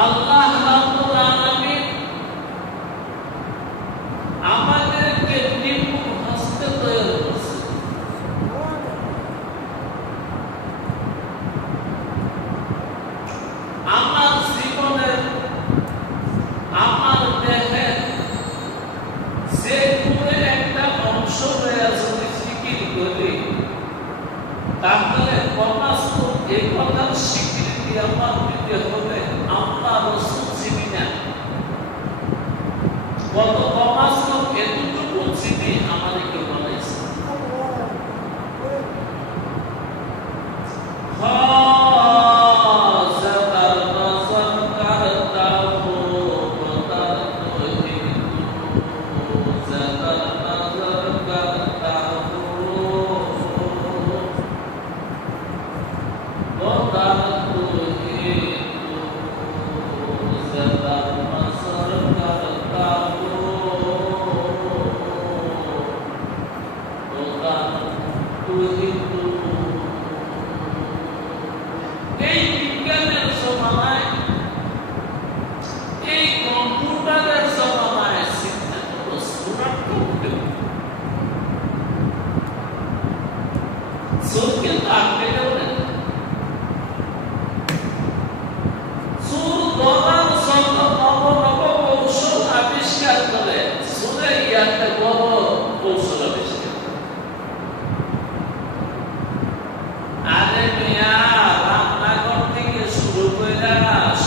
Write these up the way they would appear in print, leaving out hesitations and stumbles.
আল্লাহ রাব্বুল আলামিন আমাদেরকে নিপুণ হস্তে তৈরি করছে। আমার জীবনের, আমার দেহের যে কোনো একটা অংশ হয়ে যদি জিকির করি, তাহলে কমাস্ত এই কথার স্বীকৃতি আমার দিতে হবে আল্লাহ রাসূল চিনি না। কত কমাস্ত এতটুকু চিনি আমাদেরকে বলেছে। এই বিজ্ঞানের জমানায়, এই কম্পিউটারের জমানায় চিন্তা করো সুরাটটা উঠে চোখকে আঁকড়ে গেলেন। চোর দলাল যত নব নব কৌশল আবিষ্কার করে, চোরে ইয়াতে বড় কৌশল আবিষ্কার করে। আরে মিয়া, রান্নাঘর থেকে শুরু করে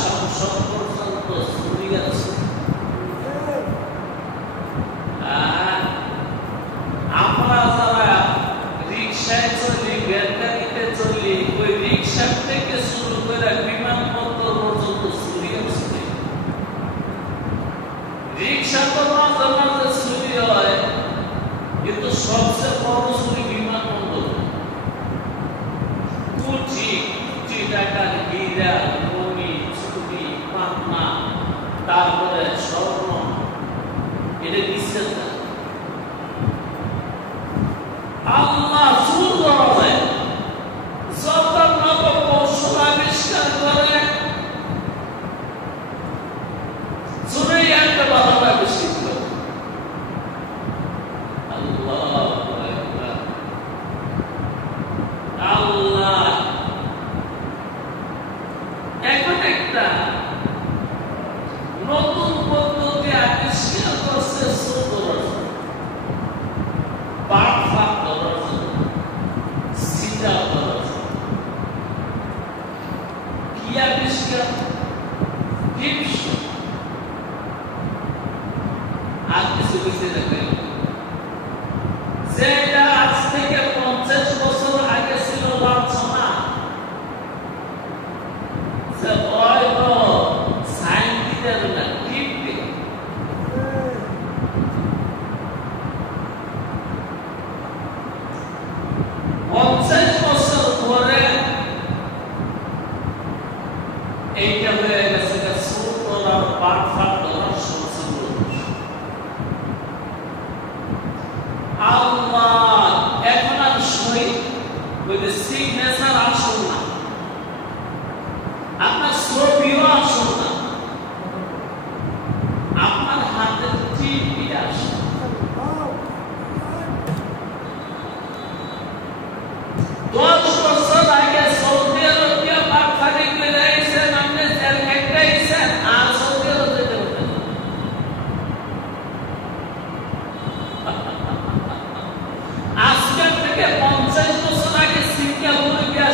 সংসদ পর্যন্ত চুরি আছে। আমরা যারা রিক্সায় চলি, ব্যাটারিতে চলি, ওই রিক্সা থেকে শুরু করে বিমানবন্দর পর্যন্ত চুরি আছে। রিক্সা তো মাঝে মাঝে চুরি হয়, কিন্তু সবচেয়ে বড় চুরি বিমানবন্দর। কোটি কোটি টাকার হীরা, মণি, চুড়ি, পান্না, তারপরে স্বর্ণ, এটা নিশ্চিত না। আল্লাহ চুর করা যায়, যত নব কৌশল আবিষ্কার করে চুরে একটা বাধা আবিষ্কার করে। আল্লাহ আল্লাহ এখন একটা নতুন পদ্ধতি আবিষ্কার করছে চুর করার জন্য, বাট ফাঁক করার জন্য, সিধা করার জন্য। কি আবিষ্কার? টিপস। আর কিছু বুঝতে দেখবেন, যেটা আজ থেকে 50 বছর আগে ছিল লাঞ্ছনা, যে হয়তো সাইন দিতে হবে না, টিপ দিতে। 50 বছর পরে এইটা হয়ে গেছে চুর করার, বাট ফাঁক করার সবচেয়ে বড় বিষয়। আল্লাহ এখন আর সই বলে সিগনেচার আসল না, আপনার ছবিও আসল না, আপনার হাতের টিপই আসল। আজকের থেকে 50 বছর আগে সিঙ্গাপুরে গিয়ে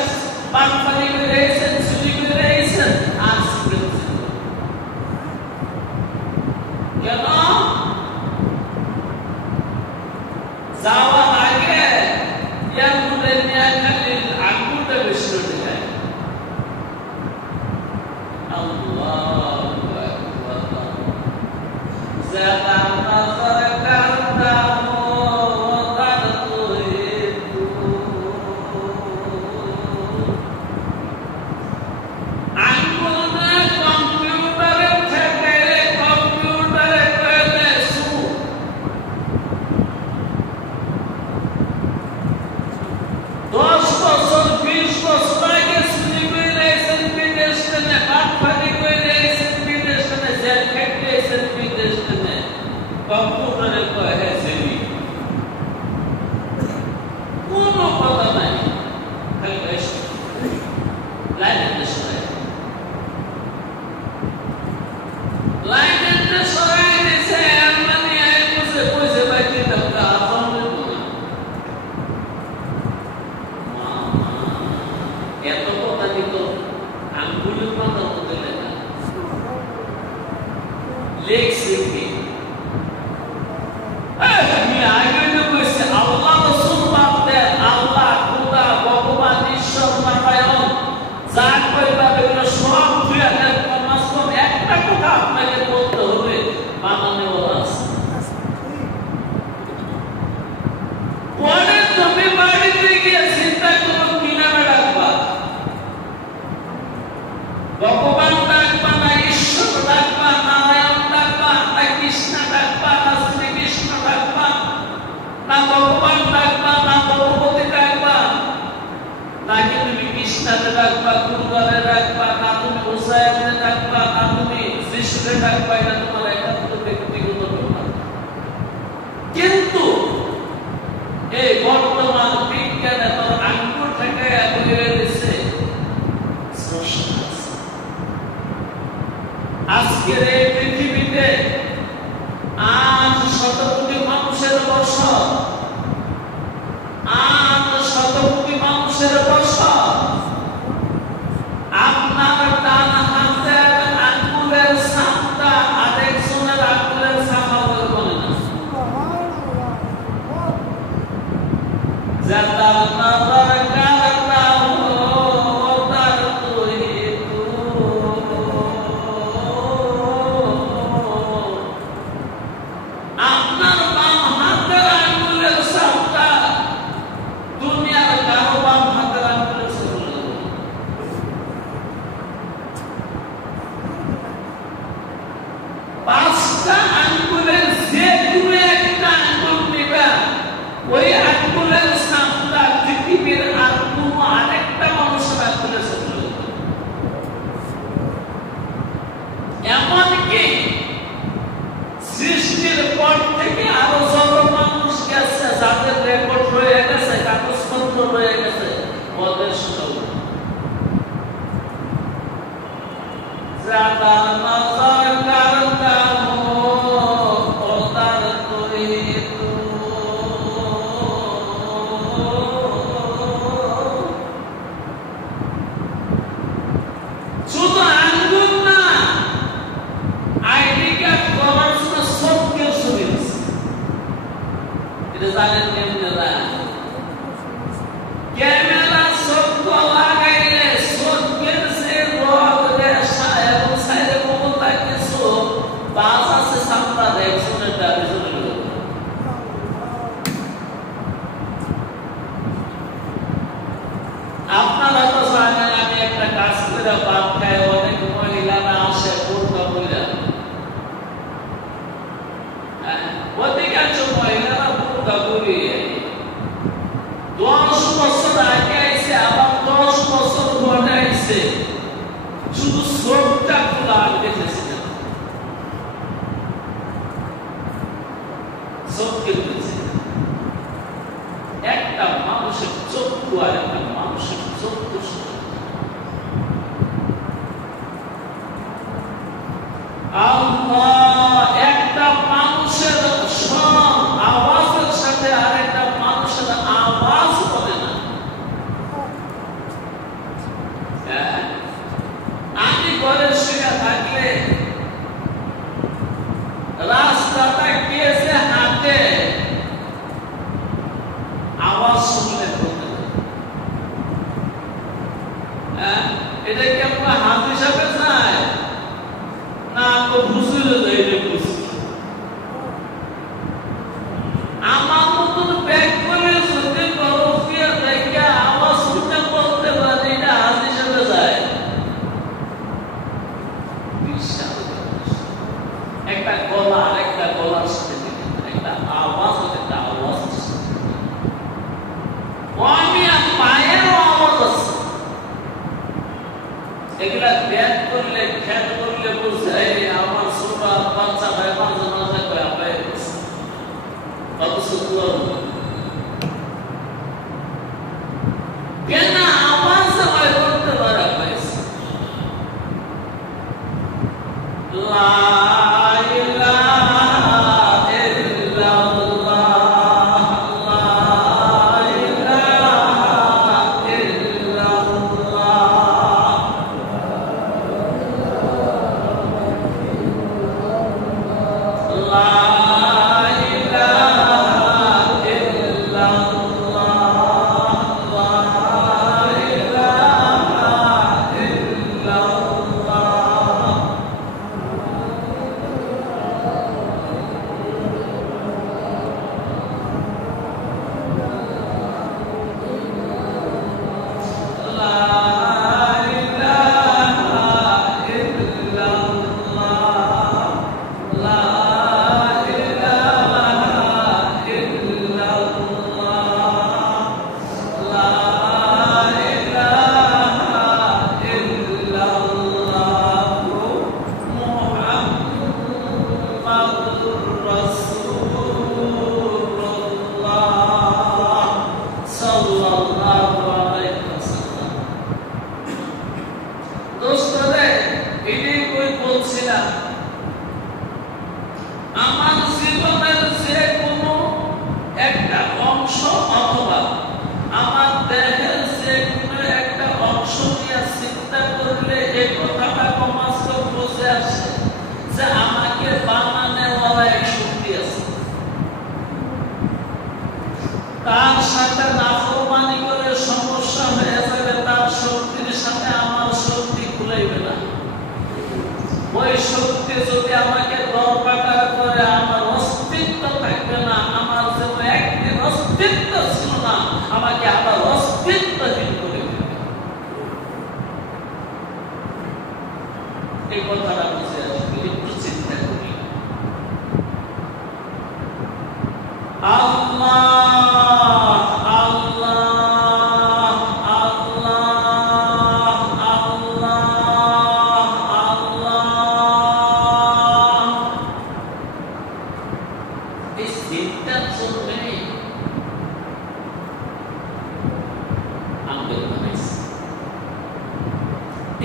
এত কথা কিন্তু আঙ্গুলের মাথার মধ্যে লেখা লেখছে কি আমি আগে বলছি আল্লাহ রাসূল বাদ দেন আল্লাহ খোদা ভগবান ঈশ্বর নারায়ণ যা কইবা এগুলো সব ছুঁয়ে দেন কমাসম একটা কথা আপনাকে বলতে হবে মাননে ওরা আছে পরে তুমি বাড়িতে গিয়ে চিন্তা করো কি নামে ডাকবা ভগবান ডাকবা না ঈশ্বর ডাকবা নারায়ণ ডাকবা না কৃষ্ণ ডাকবা না শ্রীকৃষ্ণ ডাকবা না ভগবান ডাকবা না ভগবতী ডাকবা নাকি তুমি কৃষ্ণকে ডাকবা গুরুবারে ডাকবা না তুমি হুসাইনকে ডাকবা না তুমি যিশুকে ডাকবা এটা তোমার একান্ত ব্যক্তিগত ব্যাপার কিন্তু এই বর্তমান বিজ্ঞানে তোর আঙ্গুল থেকে বলে দিচ্ছে আজকের এই পৃথিবীতে 800 কোটি মানুষের বসত 800 কোটি মানুষের বসত আপনার ডান হাতের আঙ্গুলের ছাপটা আরেকজনের আঙ্গুলের ছাপা বলে বলে না যারা নাজার করতা হো তার তুই তু আপনার বাম হাতের আঙ্গুলের ছাপটা দুনিয়ার কারো বাম হাতের আঙ্গুলের ছাপটা পাঁচটা আঙ্গুলের যে কোনো একটা আঙ্গুল নিবা ওই আঙ্গুলের ছাপটা পৃথিবীর আর কোনো আরেকটা মানুষের আঙ্গুলের ছাপটা এমনকি সৃষ্টির পর থেকে আরো যত মানুষ গেছে যাদের রেকর্ড রয়ে গেছে কাগজপত্র রয়ে গেছে ওদের সব যারা নাজার করতা হো তার তুই তু শুধু আঙ্গুল না আইডি কার্ড করার জন্য সব কেউ সুবিধা এটা জানেন কেমনে ক্যামেরা সব লাগাইলে সবকের সে রোগ দেশা এবং সাইডে মমতা কিছু বাস আছে সামনা দেখছেন দাবি চলে গেল আপনারা তো জানেন আমি একটা কাজ করে বাদ খাই অনেক মহিলারা আসে বোরকা পরে অধিকাংশ মহিলারা বোরকা পরে 10 বছর আগে আইছে আবার 10 বছর পরে আইছে শুধু চোখটা খোলা আমি দেখেছি চোখকে খুলছে একটা মানুষের চক্ষু আর একটা মানুষের চক্ষু আল্লাহ একটা মানুষের আওয়াজের সাথে আরেকটা মানুষের আওয়াজ বলে না আমি ঘরে শুয়ে থাকলে রাস্তাটা গিয়েছে হাতে আওয়াজ শুনলে এটা কি আপনার হাত হিসাবে যায় না তো বুঝলে যায় আমার মতন ব্যাগ করে যদি বরফিয়া দেখে আওয়াজ শুনতে বলতে পারে এটা হাত হিসাবে যায় একটা গলা আরেকটা গলার সাথে একটা আওয়াজ একটা আওয়াজ পায়েরও আওয়াজ আছে এগুলা ব্যাগ করলে খেয়াল করলে বুঝে আমার ছোট বাচ্চা ভাই মাঝে মাঝে করে আপায় অথচ কেন আওয়াজ হয় করতে পারে পাইছে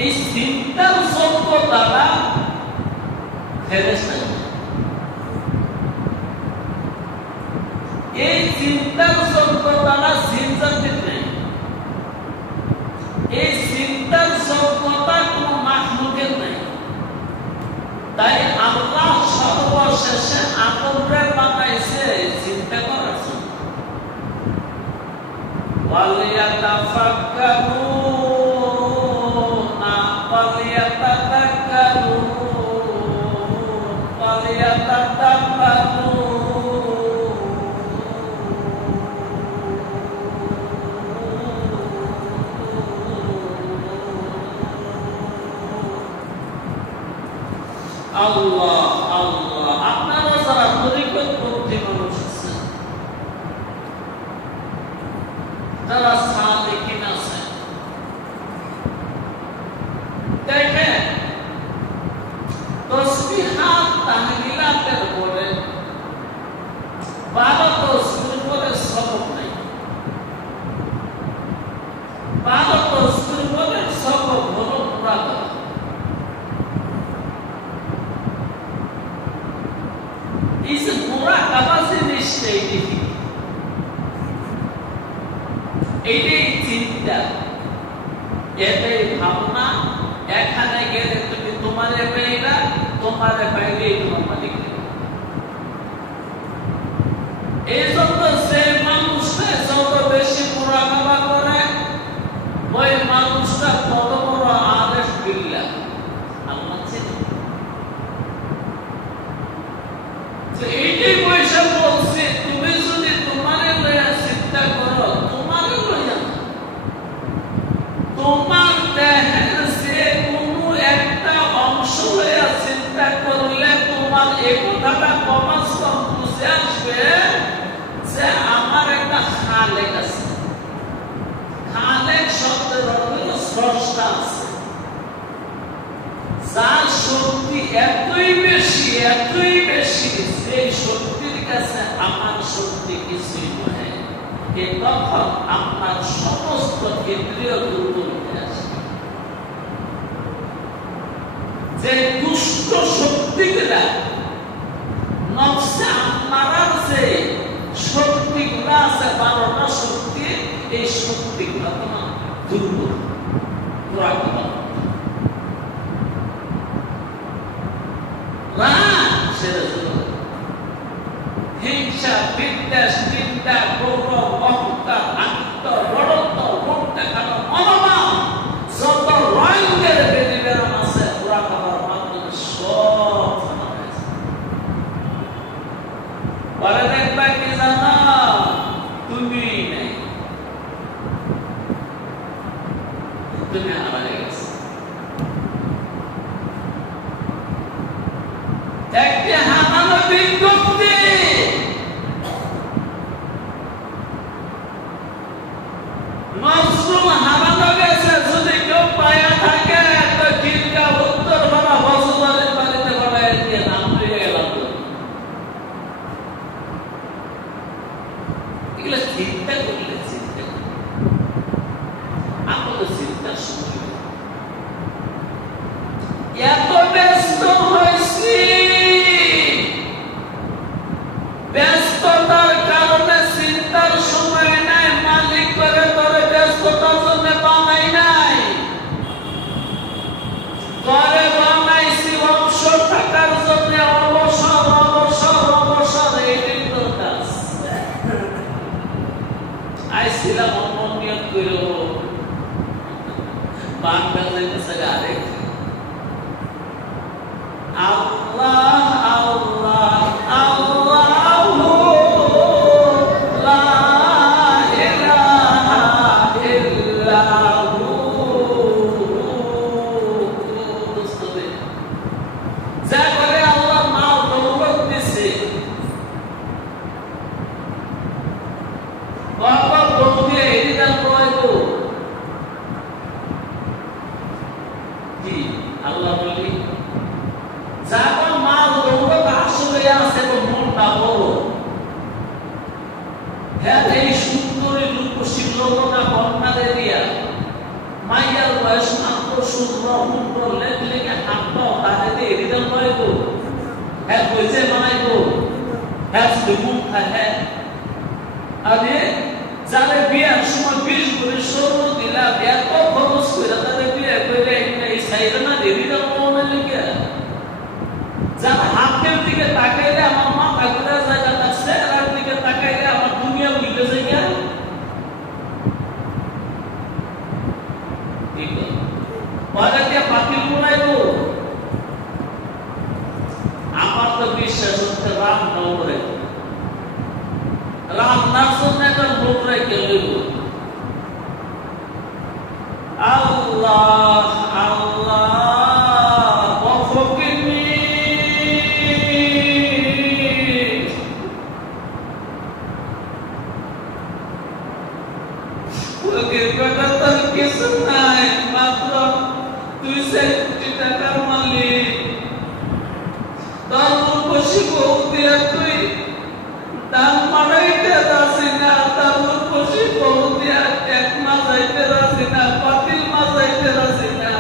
এই চিন্তার যোগ্যতাটা ফেরেশতা, এই চিন্তার যোগ্যতাটা জিন জাতির নেই, এই চিন্তার যোগ্যতা কোন মাখলুকের নেই। তাই আল্লাহ সর্বশেষে আদমরে বানাইছে চিন্তা করার জন্য। ওয়ালিয়াতাফাক্কারুনা ওয়ালিয়াতাতাক্কারুন আল্লাহ আল্লাহ। আপনারা যারা তরিকতপন্থী মানুষ আছেন, যারা সালেকিন আছেন, দেখেন তাসবিহাত তাহলিলাতের পরে 12 তাসবিহ পরে সবক নাই, 12 তাসবিহ পরে সবক হলো মুরাকাবা। এই যে মুরাকাবা জিনিসটা এইটাই চিন্তা, এটাই ভাবনা। এখানে গেলে তুমি তোমারে পাইবা, তোমারে পাইলে তোমার মালিক। এই জন্য যে মানুষটা যত বেশি মুরাকাবা করে ওই মানুষটা তত বড় আরিফ বিল্লাহ, আল্লাহ চিনে। এইটাই পয়সা বলছে, তুমি যদি তোমারে লইয়া চিন্তা করো, তোমারে লইয়া তোমার দেহের যে কোনো একটা অংশ লইয়া চিন্তা করলে তোমার এই কথাটা কমাস কম বুঝে আসবে যে আমার একটা খালেক আছে। খালেক শব্দের অর্থ হলো স্রষ্টা আছে, যার শক্তি এতই বেশি সেই শক্তির কাছে আমার শক্তি কিছুই নয়। তখন আপনার সমস্ত ইন্দ্রিয় দুর্বল হয়ে আসে। যে দুষ্ট শক্তিগুলা নফসে আপনার যে শক্তিগুলা আছে 12টা শক্তি, এই শক্তিগুলা তোমার দুর্বল, হিংসা, বিদ্বেষ, নিন্দা, গৌরব, অহংকার, আত্ম বড়ত্ব, মুখ দেখানো মনোভাব, যত রঙের বেদিবেদন আছে মুরাকাবার মাধ্যমে সব জানা হয়েছে। পরে দেখবা কি জানা, তুমি নেই, তুমি হারাই গেছে। একটি হারানো বিজ্ঞপ্তি, নজরুল হারানো গেছে। যদি কেউ পায়া থাকে তো কিলকা উত্তর বাবা বসবারের বাড়িতে বাড়াই দিয়ে নাম পেয়ে গেলাম। এগুলো চিন্তা করলে আমাদের চিন্তার সময় এত ব্যস্ত হয়েছি, ব্যস্ততার কারণে চিন্তার সময় নাই। মালিক করে তোরে ব্যস্ততার জন্য বানাই নাই, তোরে বানাইছি অবসর থাকার জন্য। অবসর অবসর অবসর, এইটাই তো কাজ। আইছিলাম অন্য নিয়ত করে বাংলা যাইতেছে আরেক আল্লাহ আল্লাহ আল্লাহু লা ইলাহা ইল্লাহু। যা করে আল্লাহ মাল দৌলত দিছে, বাবা বন্ধে এরিদান প্রয়োগ কি আল্লাহ বলি যারা মাল দৌলত আসলে আছে মনটা বড়। হ্যাঁ, এই সুন্দরী রূপসী লোকটা বন্যা দিয়া মাইয়ার বয়স মাত্র সুদ গ্রহণ করলে লেগে হাত পাও তাহলে দিয়ে এদিকে নয় গো হ্যাঁ কইছে নয় গো হ্যাঁ সুমুন হ্যাঁ আরে যারা বিয়ার সময় 20 করে স্বর্ণ দিলা এত খরচ করে তাদের বিয়ে করে এই সাইডে না এদিকে মনে লেগে যারা হাতের দিকে তাকাইলে আমার মাথা ঘুরে যায় তার চেহারার দিকে তাকাইলে আমার দুনিয়া মিলে যায় বাজারে বাতিল করাইবো আমার তো বিশ্বাস হচ্ছে রাম নবরে রাম নাসুন একটা নবরে গেলইব আল্লাহ আল্লাহ বফকিনি ওকে কথা তো কিছু নাই মাত্র 260 টাকার মালিক তার বসি বহুদিয়া তুই দান মারাইতে রাজি না তার বসি বহুদিয়া এক মাজাইতে রাজি না পাতিল মাজাইতে রাজি না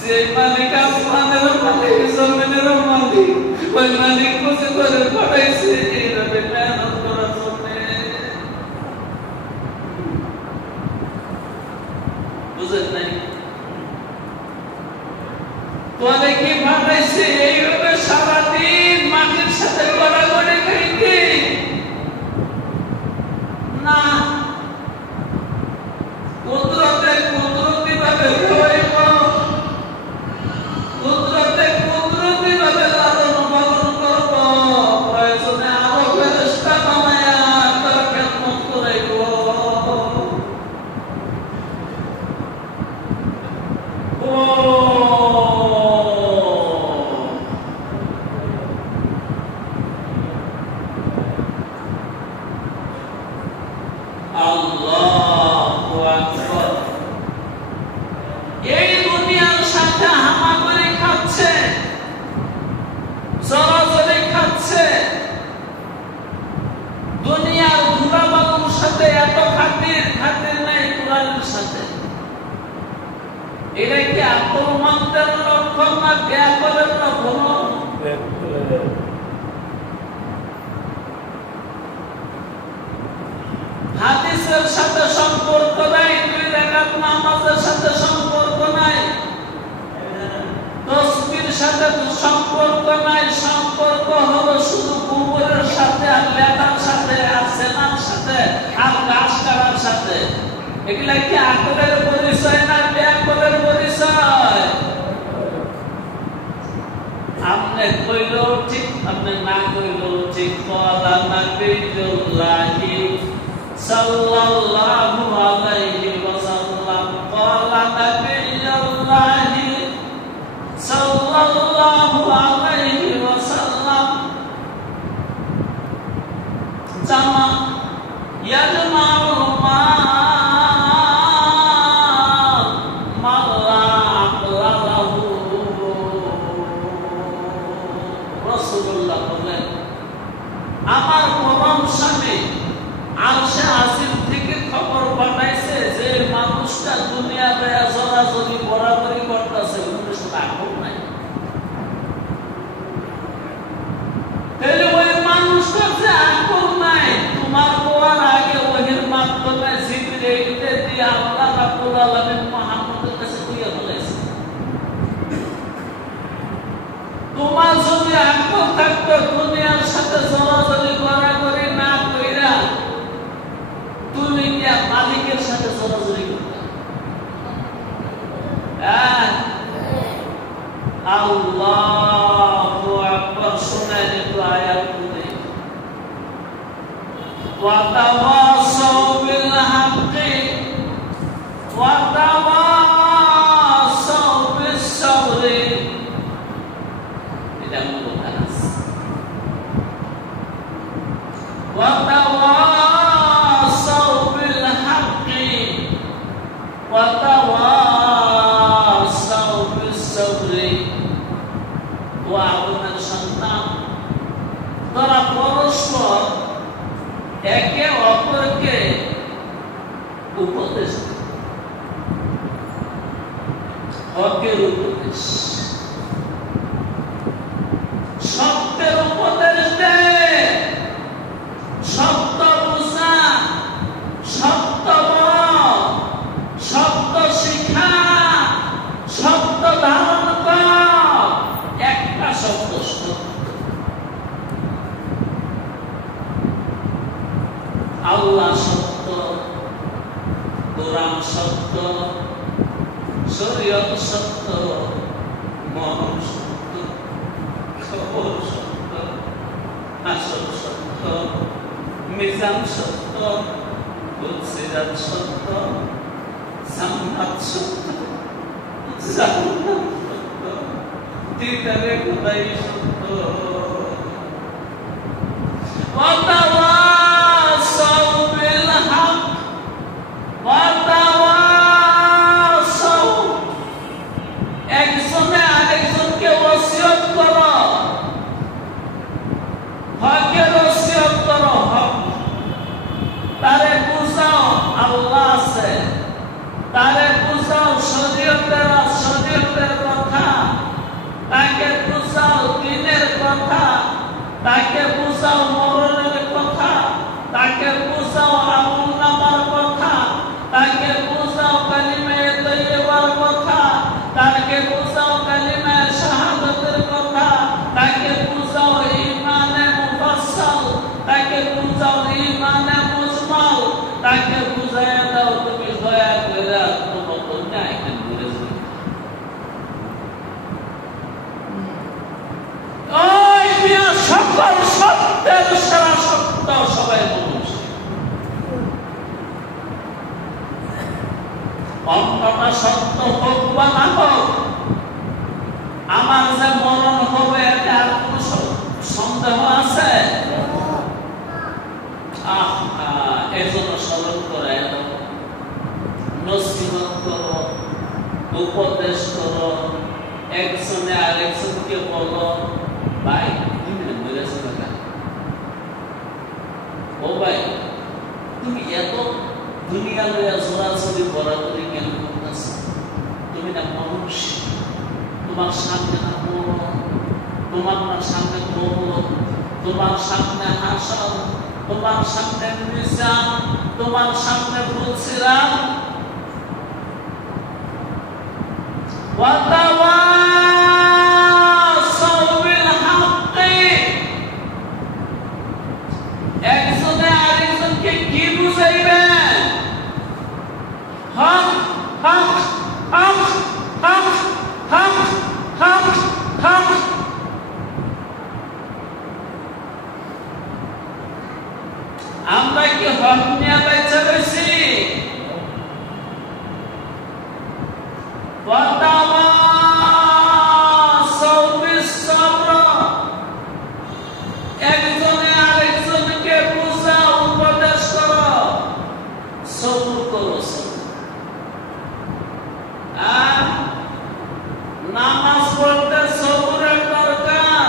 যে মালিক আসমানের মালিক জমিনের মালিক ওই মালিক বসে করে পড়াইছে এইভাবে মেহনত করার জন্য বুঝেন নাই তোরে কি ভাবাইছে এইভাবে সারাদিন মাটির সাথে গড়াগড়ি খাইতে না কুদরতি ভাবে খাওয়াইব কুদরতি ভাবে লালন পালন করব প্রয়োজনে আরো ফেরেশতা বানায়া তার খেদমত করাইব আল্লাহু আকবার এই দুনিয়ার সাথে হামাগুড়ি খাচ্ছে জড়াজড়ি খাচ্ছে দুনিয়ার ধুলাবালুর সাথে এত খাতির নাই কোরআনের সাথে এটা কি আকলমন্দের লক্ষণ না ব্যাকলের লক্ষণ হাদিসের সাথে সম্পর্ক নাই দুই রাকাত নামাজের সাথে সম্পর্ক নাই তাসবির সাথে সম্পর্ক নাই সম্পর্ক হলো শুধু কুবরের সাথে আর লেখার সাথে আর সেনার সাথে আর গাছ কাটার সাথে এগুলা কি আকলের পরিচয় না ব্যাকলের পরিচয় আপনি কইলেও ঠিক আপনি না কইলেও ঠিক ক্বালা নাবিয়ুল্লাহি সাল্লাল্লাহু আলাইহি ওয়াসাল্লাম ক্বালা নাবিয়ুল্লাহি সাল্লাল্লাহু আলাইহি ওয়াসাল্লাম জামা ইয়াজমাউল আমার পরম স্বামী আরশে আজিম থেকে খবর পাঠাইছে যে মানুষটা দুনিয়াতে জড়াজড়ি বরাবরই করতেছে কোনো সাথে আকল নাই তাহলে ওই মানুষটা যে আকল নাই তোমার হওয়ার আগে ওহির মাধ্যমে জিবরাইলকে দিয়ে আল্লাহ রাব্বুল আলামিন মুহাম্মদের কাছে কইয়া বলেছে তোমার যদি আকল থাকতো দুনিয়ার সাথে জড়াজড়ি করাকরি না কইরা তুমি কি মালিকের সাথে জড়াজড়ি করতে আল্লাহু আকবার শুনাই একটু আয়াত পড়ে ওয়া তাওয়াসাউ বিল হাক্কি ওয়া তাওয়াসাউ বিস সাবরি এটা মূল কাজ ওয়া তাওয়াসাউ বিল হাক্কি ওয়া তাওয়াসাউ বিস সাবরি ও আদমের সন্তান তারা পরস্পর একে অপরকে উপদেশ হকের উপদেশ, সত্যের উপদেশ দে, সত্য বুঝা, সত্য বল, সত্য শিক্ষা, সত্য ধারণ কর। একটা শব্দ সত্য। আল্লাহ সত্য, কোরআন সত্য, শরীয়ত সত্য, মরণ সত্য, খবর সত্য, আসল সত্য, মিজান সত্য, সিরাত সত্য, জান্নাত সত্য, জাহান্নাম সত্য, দিদারে খোদাই সত্য। ওয়াতাওয়াসাউ বিল হক ওয়াতাওয়াসাউ, একজনে আরেকজনকে ওসিয়ত করো, হকের ওসিয়ত করো। হক তারে বুঝাও আল্লাহ আছে, তারে বুঝাও শরীয়তের কথা, তাকে বুঝাও দ্বীনের কথা, তাকে বুঝাও মরণের কথা, তাকে বুঝাও আমলনামার কথা, তাকে বুঝাও কালিমায়ে তাইয়্যিবার কথা, তাকে বুঝাও কালিমায়ে শাহাদাতের কথা, তাকে বুঝাও ঈমানে মুফাসসাল, তাকে বুঝাও ঈমানে মুজমাল, তাকে বুঝায়া দাও তুমি দয়া কইরা তোমার অন্যায় কেন করেছো। ওই মিয়া সকল সত্যের সারা সত্য সবাই মানুষ। অন্যটা সত্য হোক বা না হোক, আমার যে মরণ হবে এতে আর কোন সন্দেহ আছে? এজন্য স্মরণ করে নসিহত করো, উপদেশ করো, একজনে আরেকজনকে বলো, ভাই তুমি মরেছো না, ও ভাই তুমি এত দুনিয়া লইয়া জোরাজুরি বরাবরি কেন করতেছ? তুমি না মানুষ, তোমার সামনে না মরণ, তোমার না সামনে কবর, তোমার সামনে হাসর, তোমার সামনে মিজান, তোমার সামনে বলছিলাম ওয়াতাওয়াসাউ বিল হাক্কি। একজনে আরেকজনকে কি বুঝাইবেন? হক হক হক হক হক হক হক। আমরা কি হক নিয়ে বেঁচে রয়েছি? ওয়াতাওয়াসাউ বিস সাবর, একজনে আরেকজনকে বুঝাও, উপদেশ করো, সবর করো। আর নামাজ পড়তে সবরের দরকার,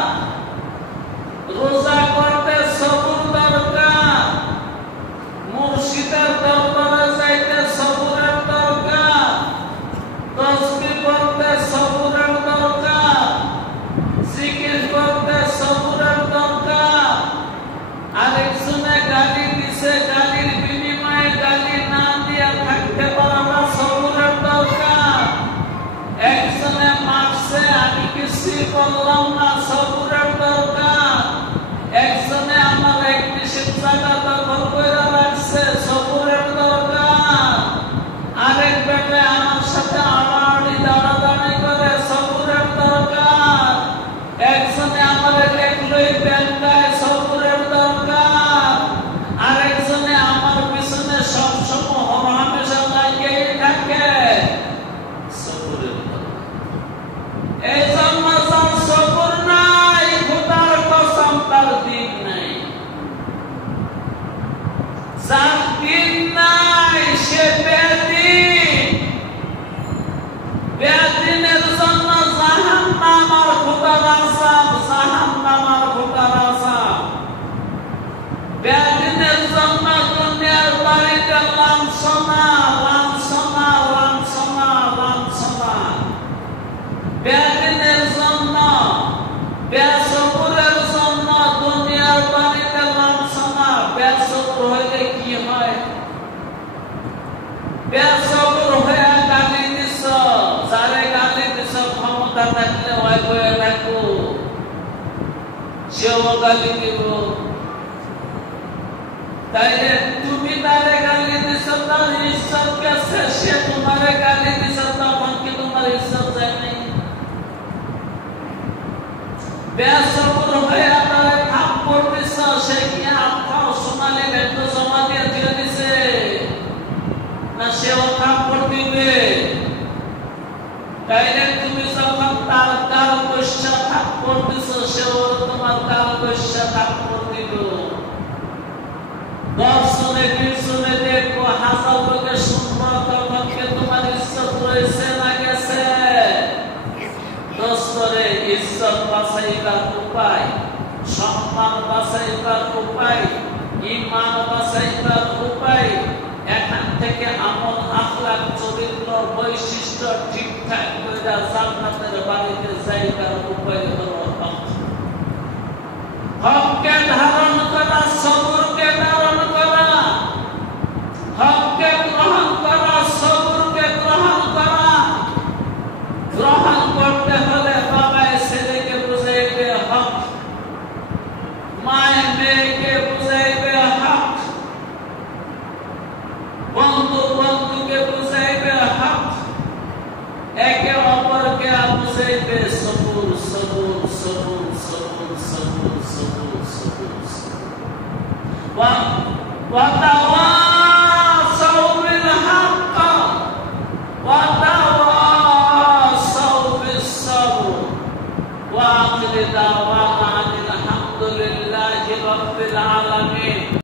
রোজা করতে সবর দরকার, মুর্শিদের দরবারে যাইতে সবরের দরকার, তাসবিহ পড়তে সবরের দরকার, জিকির করতে সবরের দরকার। আরেকজনে গালি দিছে, গালির বিনিময়ে গালি না দিয়া থাকতে পারা সবরের দরকার। একজনে মারছে, আমি কিছুই বললাম না, সবরের দরকার। একজনে আমার এক নিষেধ জায়গা দখল করে রাখছে, সবরের দরকার। আরেক বেটে আমার সাথে আড়াআড়ি দাঁড়াদাঁড়ি করে, সবরের দরকার। একজনে আমার দেখলই ব্যাংকায়, সবরের দরকার। আরেকজনে আমার পিছনে সবসময় হরহামেশা লাগিয়েই থাকে, সবরের দরকার। এই জন্য যার সবর নাই, খোদার কসম তার দিন নাই। যার দিন নাই সে বেদিন, বেদিনের জন্য জাহান্নাম আর খোদার আযাব, জাহান্নাম আর খোদার সেও গালি দিব। তাইলে তুমি তারে গালি দিছ, তার ইজ্জত গেছে, সে তোমারে গালি দিছ, তখন কি তোমার ইজ্জত যায় নাই? বেসবর হয়ে তারে থাপ্পড় দিছ, সে কি আপনার সোনালী ব্যাংক জমা দিয়ে দিয়ে দিছে না সেও থাপ্পড় দিবে? তাইলে তুমি যখন তার গাল কষা থাপ্পড় দিছ, সেও তোমার গাল কষা থাপ্পড় দিল। দর্শনে পিছনে দেখবো, হাজার লোকে শুনবো, তখন কে তোমার ইজ্জত রয়েছে না গেছে? দোস্তরে ইজ্জত বাঁচাইবার উপায়, সম্মান বাঁচাইবার উপায়, ঈমান বাঁচাইবার উপায়, এখান থেকে আমল আখলাক চরিত্র বৈশিষ্ট্য ঠিকঠাক করে জান্নাতের বাড়িতে যাইবার উপায় হলো হককে ধারণ করা, সবরকে ধারণ করা, হককে গ্রহণ করা, সবরকে গ্রহণ করা। গ্রহণ করতে হলে বাবায় ছেলেকে বুঝাইবে হক, মায়ের মেয়েকে বুঝাইবে হক, বন্ধু বন্ধুকে বুঝাইবে হক, একে অপরকে বুঝাইবে সবুর সবুর সবুর সবুর সবুর সবুর সবুর।